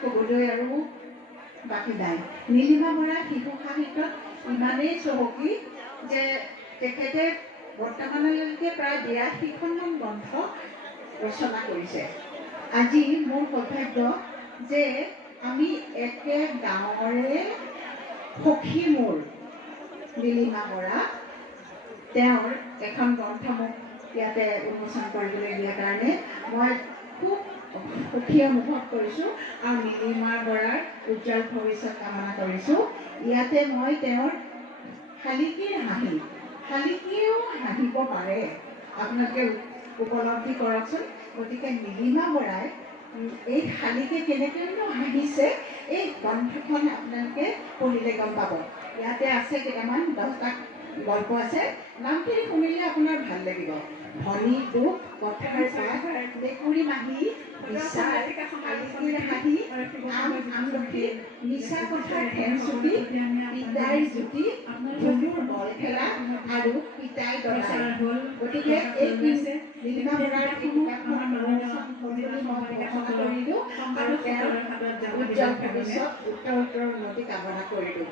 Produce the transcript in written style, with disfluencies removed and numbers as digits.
ক'বলৈ আৰু বাকী নাই। নীলিমা বৰা শিশু সাহিত্যত ইমানেই চহকী যে তেখেতে বৰ্তমানলৈকে প্ৰায় 82খনমান গ্ৰন্থ ৰচনা কৰিছে। আজি মোৰ সৌভাগ্য যে আমি একে গাঁৱৰে সখী মোৰ নীলিমা বৰা, তেওঁৰ এখন গ্ৰন্থ মোক ইয়াতে উন্মোচন কৰিবলৈ দিয়াৰ কাৰণে মই খুব সুখী অনুভৱ কৰিছোঁ আৰু নীলিমা বৰাৰ উজ্জ্বল ভৱিষ্যত কামনা কৰিছোঁ। ইয়াতে মই তেওঁৰ শালিকীৰ হাঁহি, শালিকীয়েও হাঁহিব পাৰে, আপোনালোকে উপলব্ধি কৰকচোন। গতিকে নীলিমা বৰাই এই শালিকে কেনেকৈনো হাঁহিছে এই গ্ৰন্থখন আপোনালোকে পঢ়িলে গম পাব। ইয়াতে আছে কেইটামান 10টা গল্প আছে, নামখিনি শুনিলে আপোনাৰ ভাল লাগিব। ধনী দুখ, কথাৰ পাত, মেকুৰী মাহী, বিচাৰ, শালিকীৰ হাঁহি, আম আমলখি, মিছা কথাৰ ঠেং চুটি, পিতাইৰ জুতি, ধুনুৰ বল খেলা আৰু পিতাই দলাই। গতিকে এই নীলিমা বৰাৰ কিতাপখন উন্মোচন হ'ল বুলি মই ঘোষণা কৰিলোঁ আৰু তেওঁৰ উজ্জ্বল ভৱিষ্যত উত্তৰ উন্নতি কামনা কৰিলোঁ।